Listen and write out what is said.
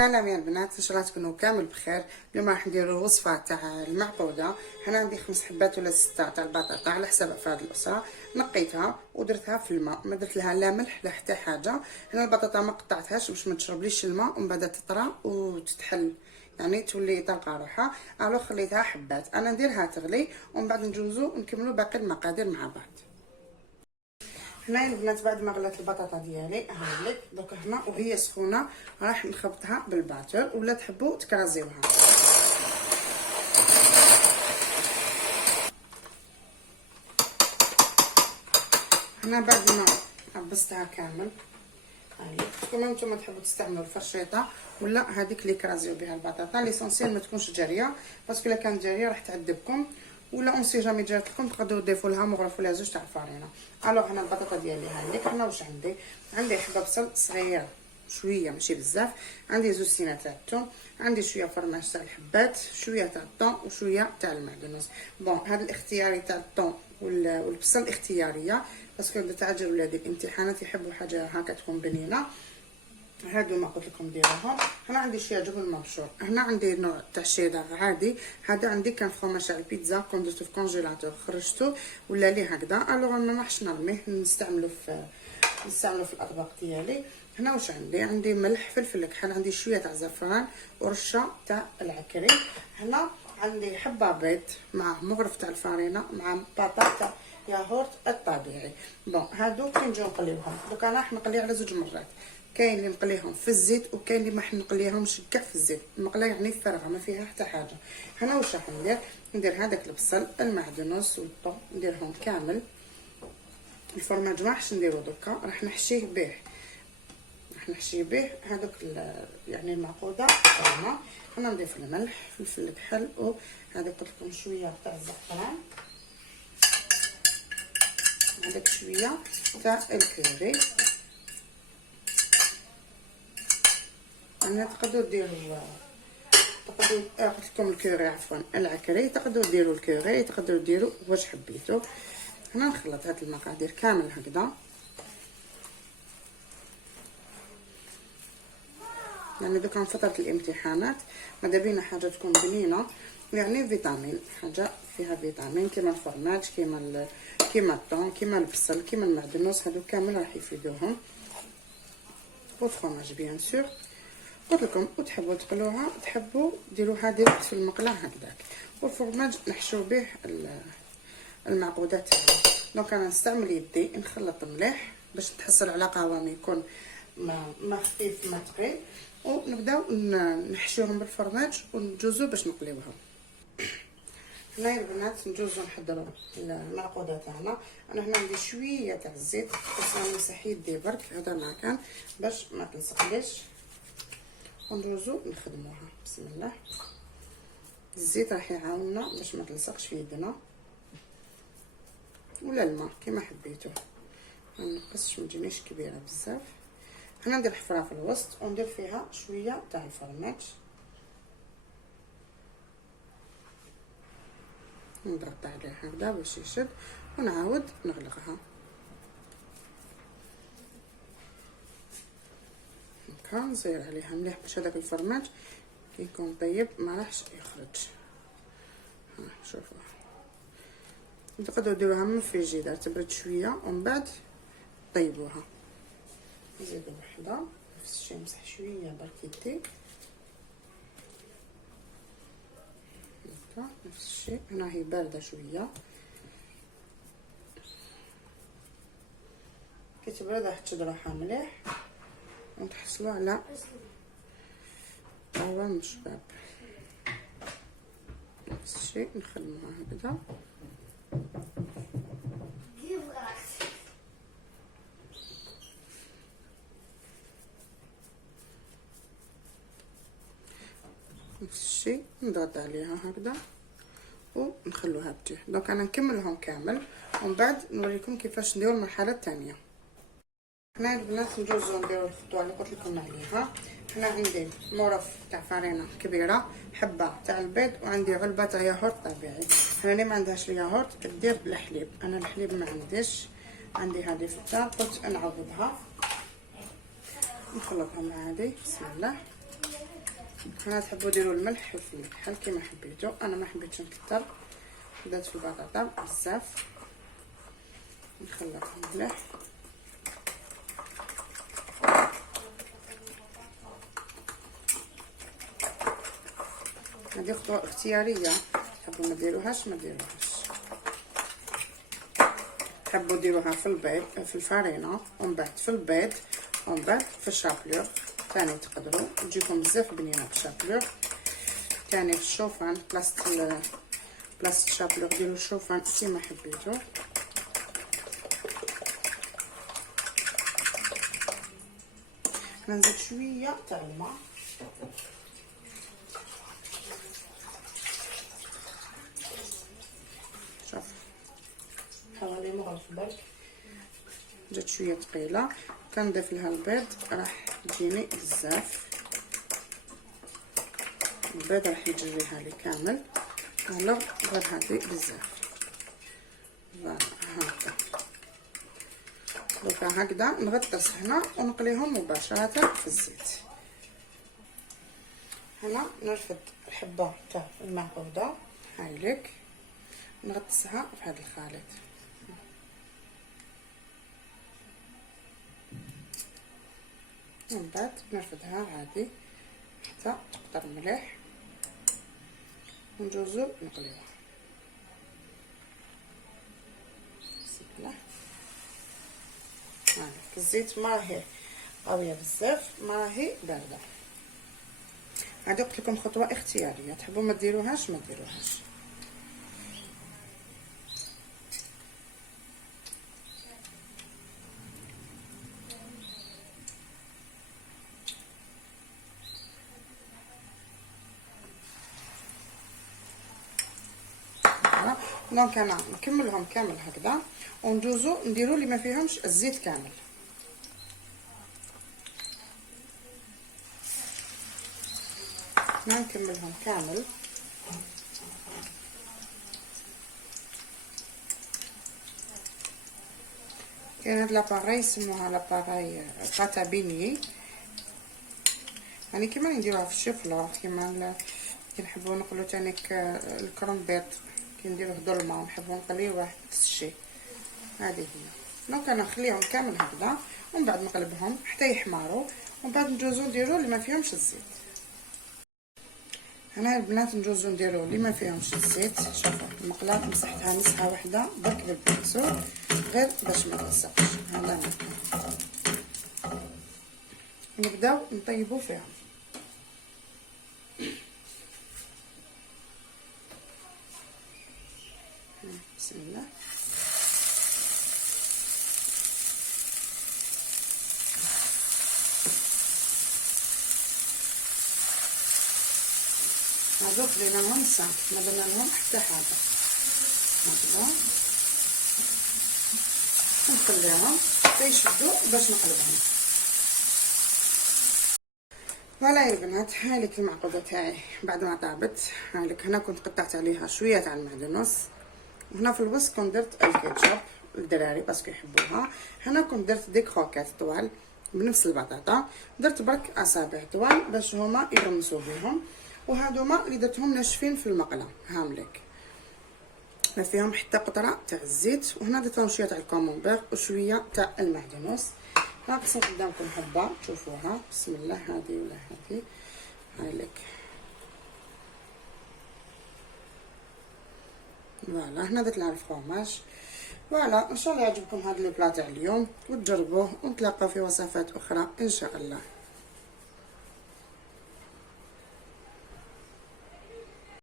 سلام يا البنات، ان شاء الله تكونوا كامل بخير. اليوم راح نديروا الوصفه تاع المعقوده. هنا عندي 5 حبات ولا 6 تاع البطاطا على حسب افراد الاسره. نقيتها ودرتها في الماء، ما درت لها لا ملح لا حتى حاجه. هنا البطاطا ما قطعتهاش باش ما تشربليش الماء ومن بعد تطرى وتتحل، يعني تولي طلقه روحها. الو خليتها حبات، انا نديرها تغلي ومن بعد نجوزو نكملوا باقي المقادير مع بعض. هنا البنات بعد ما غلات البطاطا ديالي هاوليك دوك هنا وهي سخونه راح نخبطها بالباتر، ولا تحبوا تكرازيوها. هنا بعد ما عبستها كامل هاي كما نتوما تحبوا تستعملوا الفرشيطه ولا هذيك اللي كرازيو بها البطاطا. ليسونسيال ما تكونش جاريه، باسكو الا كانت جاريه راح تعذبكم، ولا اون سي جامي جات لكم تقدروا تضيفوا لها مغرفوا لها زوج تاع الفرينه. الوغ هنا البطاطا ديالي هاهيك. هنا واش عندي حبه بصل صغيره شويه ماشي بزاف، عندي زوج سينات تاع الثوم، عندي شويه فرماج تاع الحبات، شويه تاع الطون وشويه تاع المعدنوس. بون هذا الاختياري تاع الطون والبصل اختياريه، باسكو تعجب ولادي الامتحانات يحبوا حاجه هكا تكون بنينه. هادو ما قلت لكم ديروهم. هنا عندي شويه جبن مبشور، هنا عندي نوع تاع شيدر عادي، هذا عندي كان فروماج تاع البيتزا كون درتو في كونجيلاتور خرجته ولا لي هكذا. الوغ ما راحش نرميه، نستعملو في الاطباق ديالي. هنا واش عندي ملح، فلفل كحل، عندي شويه تاع زعفران ورشه تاع العكري. هنا عندي حبه بيض مع مغرف تاع الفرينه مع بطاطا ياغورت الطبيعي. بون هادو كي نجيو نقليوهم دوك انا راح نقلي على 2 مرات. كاين اللي نقليهم في الزيت وكاين اللي ما نقليهمش كاع في الزيت، المقله يعني فارغه ما فيها حتى حاجه. هنا واش راح ندير هذاك البصل المعدنوس والطون نديرهم كامل. الفرماج ما راحش نديرو دوكا، راح نحشيه به هذوك يعني المعقوده تاعنا. هنا نضيف الملح، فلفل الكحل، وهذا قلت لكم شويه تاع الزعفران، هذاك شويه تاع الكوري. انا تقدروا ديروا قلت لكم الكوري عفوا العكري، تقدروا ديروا الكوري، تقدروا ديروا واش حبيتوا. هنا نخلط هاد المقادير كامل هكذا، يعني دوكا فتره الامتحانات ماذا بينا حاجه تكون بنينه، يعني فيتامين، حاجه فيها فيتامين كيما الفرماج كيما الطون كيما البصل كيما المعدنوس، هادو كامل راح يفيدوهم. والفرماج بيان سور قلت لكم، وتحبوا تقلوها تحبوا ديروها ديريكت في المقله هكذاك. والفرماج نحشو به المعقودات تاعنا. دونك انا نستعمل يدي نخلط مليح باش تحصل على قوام يكون ما خفيف ما ثقيل، ونبداو نحشوهم بالفرماج ونجوزو باش نقليوهم. هنا يا البنات نجوزو نحضروا المعقوده تاعنا. انا هنا عندي شويه تاع الزيت، بس نمسح يدي برك هذا ما كان باش ما تلصقليش، ونجوزو نخدموها. بسم الله. الزيت راح يعاوننا باش ما تلصقش في يدنا، ولا الماء كيما حبيتو، ما نقصش ما تجينيش كبيره بزاف. هنا ندير حفره في الوسط وندير فيها شويه تاع الفرماج، نضغط عليه هكذا باش يشد، ونعاود نغلقها هكا. نزير عليها مليح باش هذاك الفرماج كي يكون طيب ما راحش يخرج. ها شوفوا، تقدروا ديروها من الفريجيدار تبرد شويه ومن بعد طيبوها. نزيدو وحده نفس الشيء، نمسح شويه برك يدي هكا نفس الشيء. هنا هي بارده شويه، كي تبرد راح تشد روحها مليح ونتحصلوا على قوام شباب. نفس الشيء نخدموها هكذا. نفس الشيء نضغط عليها هكذا ونخلوها تطيح. دونك انا نكملهم كامل ومن بعد نوريكم كيفاش نديروا المرحله الثانيه. هنا البنات نجوزو نديرو الخطوه اللي قلت لكم عليها. هنا عندي مغرف تاع فرينه كبيره، حبه تاع البيض، وعندي علبه تاع ياغورت طبيعي. هنا اللي ما عندهاش الياغورت دير بالحليب، انا الحليب ما عنديش، عندي هذه في الدار قلت نعوضها. نخلطها مع هذه. بسم الله. هنا تحبوا ديروا الملح في الكحل كيما حبيتو. انا ما حبيتش نكتر، درت في البطاطا بزاف. نخلطهم مليح. هذه خطوه اختياريه، تحبوا ما ديروهاش ما ديروهاش. تحبوا ديروها في البيض في الفرينه ومن بعد في البيض ومن بعد في الشابلور ثاني تقدروا، تجيكم بزاف بنينه الشابلور. ثاني في الشوفان بلاصه الشابلور ديروا الشوفان كيما حبيتو. نزيد شويه تاع الماء. شوف حوالي مغرف برك، جات شويه ثقيله. كنضيف لها البيض راح تجيني بزاف. البيض راح يجريها لي كامل. الوغ غير هادي بزاف. فوالا هكا دوكا هكذا نغطس هنا ونقليهم مباشره في الزيت. هنا نرفد الحبه تاع المعقوده هايليك، نغطسها في هذا الخليط. ومن بعد نرفدها عادي حتى تقطر مليح ونجوزو نقليوها. بسم الله. هاك الزيت ماهي قويه بزاف ماهي بارده. هادي قلت لكم خطوه اختياريه، تحبوا ما ديروهاش ما ديروهاش. دونك انا نكملهم كامل هكذا ونجوزو نديرو اللي ما فيهمش الزيت كامل. نكملهم كامل. كاين هاد لاباغي يسموها لاباغي باتا بيني، يعني كيما نديروها في الشيفلور، كيما كنحبو نقلو تانيك الكرومبيط كنديروه ظلمه ونحبو نقليوه نفس الشيء. هذه هي. دونك انا نخليهم كامل هكذا ومن بعد نقلبهم حتى يحمروا ومن بعد نجوزو نديرو اللي ما فيهمش الزيت. هنا البنات نجوزو نديرو اللي ما فيهمش الزيت. شوفوا المقلاة مسحتها مسحه واحده برك بالبنسو غير باش ما تلصقش. هذا نبداو نطيبو فيهم. بسم الله. هذوك اللي لونهم سامح ما درنا لهم حتى حاجه. هكذا نخليهم حتى يشدوا باش نقلبهم. فوالا يا البنات، هايليك المعقوده تاعي بعد ما طابت. هايليك هنا كنت قطعت عليها شويه تاع المعدنوس، وهنا في الوسط كنت درت الكاتشب للدراري باسكو يحبوها. هنا كنت درت دي كروكيت طوال بنفس البطاطا، درت برك اصابع طوال باش هما يغمسوا بهم، وهادوما اللي درتهم ناشفين في المقله هامليك ما فيهم حتى قطره تاع الزيت. وهنا درت لهم شويه تاع الكومونبير وشويه تاع المعدنوس. ناقصين قدامكم حبه تشوفوها. بسم الله. هذه ولا هذه هايليك. فوالا هنا درت لها الفرماج. فوالا ان شاء الله يعجبكم هذا البلا تاع اليوم وتجربوه، ونتلاقاو في وصفات اخرى ان شاء الله.